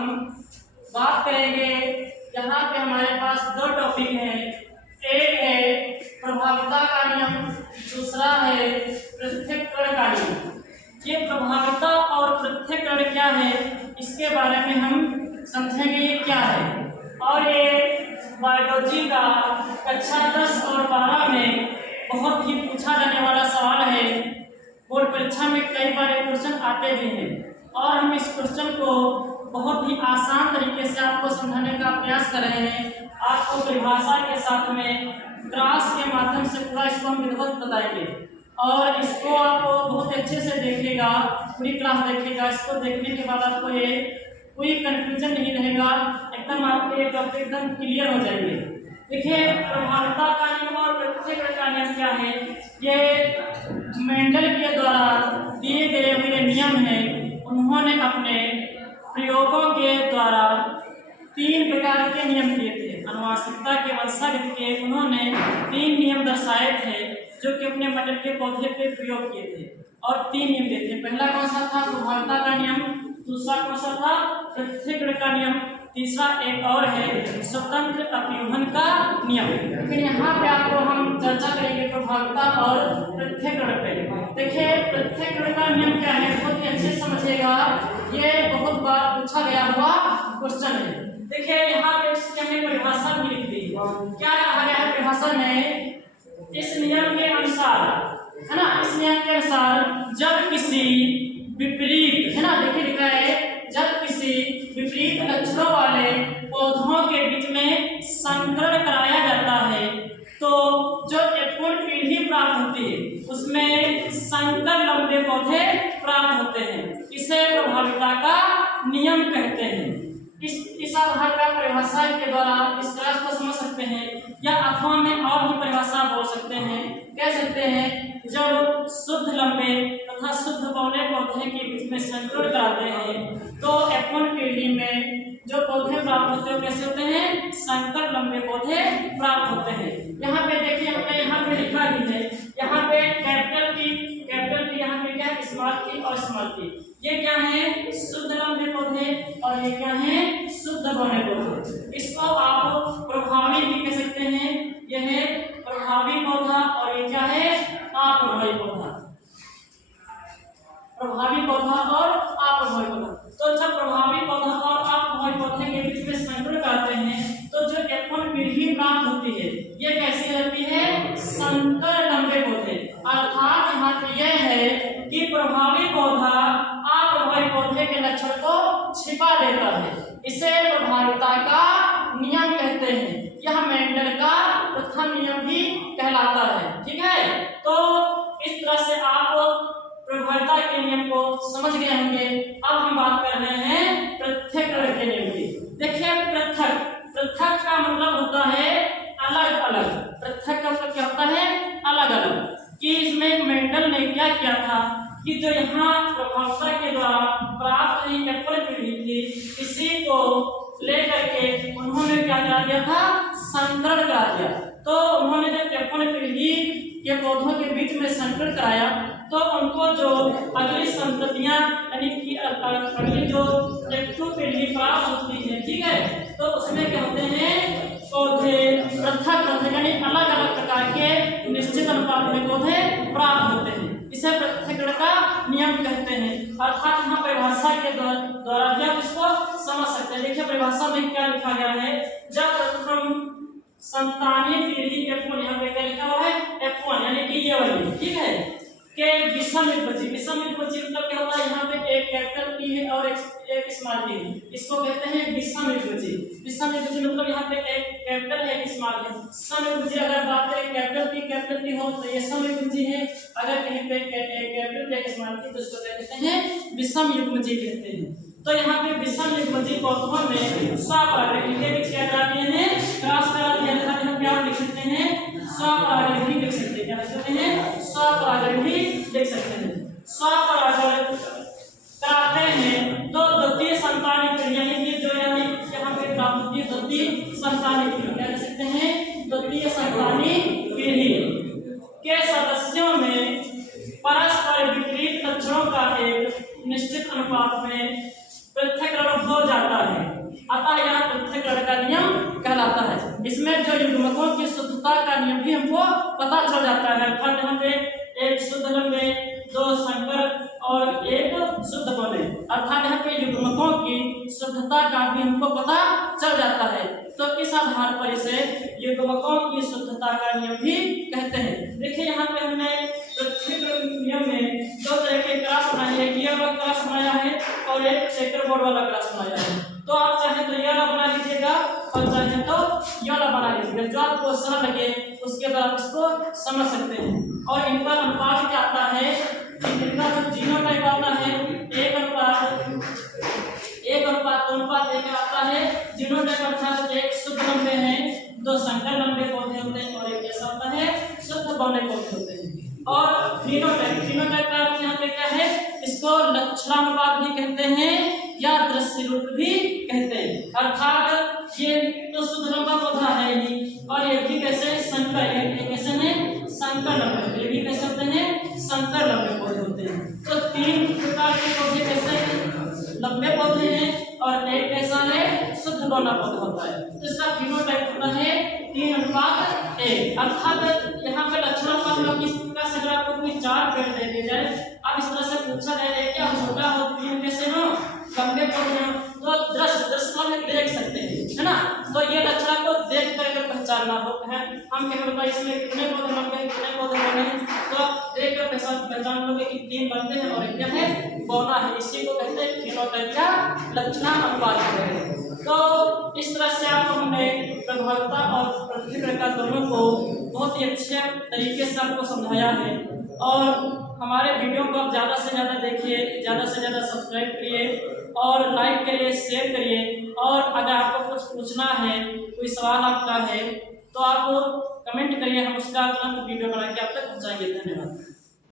हम बात करेंगे। यहाँ पे हमारे पास दो टॉपिक हैं, एक है प्रभाविता का नियम, दूसरा है पृथक्करण का नियम। ये प्रभाविता और पृथक्करण क्या है इसके बारे में हम समझेंगे ये क्या है। और ये बायोलॉजी का कक्षा 10 और 12 में बहुत ही पूछा जाने वाला सवाल है। बोर्ड परीक्षा में कई बार क्वेश्चन आते भी हैं और हम इस क्वेश्चन को बहुत ही आसान तरीके से आपको समझाने का प्रयास कर रहे हैं। आपको परिभाषा के साथ में क्लास के माध्यम से पूरा इसको हम विधिवत बताएंगे और इसको आप बहुत अच्छे से देखिएगा, पूरी क्लास देखिएगा। इसको देखने के बाद आपको ये कोई कन्फ्यूजन नहीं रहेगा, एकदम आपके टॉपिक एकदम क्लियर हो जाएंगे। देखिए, प्रभाविता का नियम और पृथक्करण का नियम क्या है। ये मेंडल के द्वारा दिए गए हुए नियम हैं। उन्होंने अपने प्रयोगों के द्वारा 3 प्रकार के नियम दिए थे। आनुवंशिकता के वंशागत के उन्होंने 3 नियम दर्शाए थे जो कि अपने मटर के पौधे पे प्रयोग किए थे और 3 नियम दिए थे। पहला कौन सा था? प्रभाविता का नियम। दूसरा कौन सा था? पृथक्करण का नियम। तीसरा एक और है स्वतंत्र अपव्यूहन का नियम। लेकिन यहाँ पे आपको हम चर्चा करेंगे प्रभाविता और पृथक्करण पे। देखिए, पृथक्करण का नियम क्या है बहुत ही अच्छे से समझिएगा, ये बहुत बार पूछा गया हुआ क्वेश्चन है। देखिए, यहाँ पे हमने परिभाषा भी लिख दी। क्या कहा गया है परिभाषा में? इस नियम के अनुसार, है ना, इस नियम के अनुसार जब किसी विपरीत, है ना, देखिए लिखा है, जब किसी विपरीत लक्षणों वाले पौधों के बीच में संकरण कराया जाता है तो जो पूर्ण पीढ़ी प्राप्त होती है उसमें संकर लंबे पौधे प्राप्त होते हैं। इसे प्रभाविता का नियम कहते हैं। इस आधार पर परिभाषा के द्वारा इस क्लास को समझ सकते हैं या अथवा में और भी परिभाषा बोल सकते हैं। कह सकते हैं जब शुद्ध लंबे तथा शुद्ध बौने पौधे के बीच में संकरण कराते हैं तो F1 पीढ़ी में जो पौधे प्राप्त होते हैं कैसे होते हैं? संकर लंबे पौधे प्राप्त होते हैं। यहाँ पे देखिए, हमने यहाँ पे लिखा भी है, यहाँ पे कैपिटल टी यहाँ पे क्या है? स्मॉल टी और स्मॉल टी। ये क्या है? शुद्ध लंबे पौधे और ये क्या है? शुद्ध बौने पौधे। इसको आप प्रभावी भी कह सकते हैं। यह है प्रभावी पौधा और ये क्या है? अप्रभावी पौधा। प्रभावी पौधा और अप्रभावी पौधा। तो जब प्रभावी पौधा और अप्रभावी पौधे के बीच में संकरण करते हैं तो जो F1 पीढ़ी प्राप्त होती है ये कैसी रहती है? संकर लंबे पौधे। अर्थात यहाँ पे यह है कि प्रभावी पौधा अप्रभावी पौधे के लक्षण को छिपा देता है। इसे प्रभाविता का नियम कहते हैं। यह मेंडल का प्रथम नियम भी कहलाता है। ठीक है, तो इस तरह से आप प्रभाविता के नियम को समझ गए होंगे। अब हम बात कर रहे हैं पृथक्करण के नियम की। देखिए, पृथक का मतलब होता है अलग अलग। पृथक का मतलब क्या होता है? अलग अलग। कि इसमें मेंडल ने क्या किया था कि जो यहाँ प्रभाविता के द्वारा प्राप्त हुई F1 पीढ़ी थी इसी को लेकर के उन्होंने क्या करा दिया था? संकरण करा दिया। तो उन्होंने जब F1 पीढ़ी के पौधों के बीच में संकरण कराया तो उनको जो अगली संततियां यानी कि अगली जो F2 पीढ़ी प्राप्त होती है, ठीक है, तो उसमें क्या होते हैं? पौधे पृथक पौधे यानी अलग अलग प्रकार के निश्चित अनुपात में पौधे प्राप्त होते हैं। इसे पृथक्करण का नियम कहते हैं। अर्थात यहाँ परिभाषा के द्वारा भी आप इसको समझ सकते हैं। देखिए, परिभाषा में क्या लिखा गया है? जब प्रथम संतानीय पीढ़ी F1, यहाँ पे क्या लिखा हुआ है? F1 यानी कि ये वाली, ठीक है, के विषम युग्मजी मतलब क्या होता है? यहाँ पे एक कैपिटल टी है और एक स्मॉल टी है, इसको कहते हैं विषम युग्मजी। विषम युग्मजी मतलब यहाँ पे एक कैपिटल है, एक स्मॉल है। सम युग्मजी अगर बात करें कैपिटल टी हो तो ये सम युग्मजी है। अगर कहीं पे कैपिटल एक स्मॉल टी तो इसको क्या कहते हैं? विषम युग्मजी कहते हैं। तो यहाँ पे विषम युग्मजी पौधों में स्वपरागण क्या कराते हैं? क्रॉस कराते हैं। यहाँ पे आप लिख सकते हैं स्वपरागण भी लिख सकते हैं। क्या लिख सकते हैं? स्वपरागण भी लिख सकते हैं। स्वपरागण कराते हैं तो द्वितीय संतानिक पीढ़ी यानी कि जो यहाँ पे प्राप्त होती है द्वितीय संतानिक पीढ़ी, क्या कह सकते हैं? द्वितीय संतानिक पीढ़ी के सदस्यों में परस्पर विपरीत लक्षणों का एक निश्चित अनुपात में पृथक्करण हो जाता है। इसमें जो युग्मकों की शुद्धता का नियम भी हमको पता चल जाता है। अर्थात यहाँ पे एक शुद्ध लंबे, दो संकर और एक शुद्ध बने, अर्थात यहाँ पे युग्मकों की शुद्धता का भी हमको पता चल जाता है। तो इस आधार पर इसे युग्मकों की शुद्धता का नियम भी कहते हैं। देखिए यहाँ पे हमने पृथक्करण नियम में दो तरह के क्लास बनाए हैं, ये वाला क्लास बनाया है और एक चेकर बोर्ड वाला क्लास बनाया है। तो आप चाहे तो ये वाला बना लीजिएगा और चाहे तो ये वाला बना लीजिएगा, जो आपको सरल लगे उसके बाद इसको समझ सकते हैं। और इनका अनुपात क्या आता है, इनका जो जीनोटाइप आता है 1:1 आता है। जीनोटाइप अर्थात एक शुद्ध लंबे हैं, दो संकर लंबे पौधे होते हैं और एक कैसा होता है, शुद्ध बौने पौधे होते हैं। और फिनोटाइप का अर्थ यहाँ पे क्या है, इसको लक्षणानुपात भी कहते हैं या दृश्य रूप भी कहते हैं। अर्थात ये तो शुद्ध लंबा पौधा है ही, और ये भी कैसे संकर, ये कैसे हैं संकर लंबे, ये भी कैसे होते हैं संकर लंबे पौधे होते हैं। तो तीन प्रकार के पौधे कैसे लंबे पौधे हैं और एक कैसा है शुद्ध बौना पौधा होता है। तो इसका फिनोटाइप होता है 3:1। अर्थात यहाँ पे लक्षणानुपात का से अगर आपको कोई 4 पेड़ दे दिए जाए, अब इस तरह से पूछा जाए क्या छोटा हो, तीन कैसे हो लंबे पौधे हो, तो दृश्य में देख सकते हैं, है ना। तो ये लक्षण को देख करके पहचानना होता है। हम क्या होता है इसमें कितने पौधे लंबे हैं कितने पौधे बौने हैं, तो देख कर पहचान लोगे कि 3 लंबे हैं और एक क्या है बौना है। इसी को कहते हैं फिनोटाइप का लक्षणानुपात। तो इस तरह से आपको हमने प्रभावता और प्रतिक्रिया दोनों को बहुत ही अच्छे तरीके से आपको समझाया है। और हमारे वीडियो को आप ज़्यादा से ज़्यादा देखिए, ज़्यादा से ज़्यादा सब्सक्राइब करिए और लाइक करिए, शेयर करिए। और अगर आपको कुछ पूछना है, कोई सवाल आपका है, तो आप कमेंट करिए, हम उसका तुरंत वीडियो बना के आप तक पहुँचाएंगे। धन्यवाद।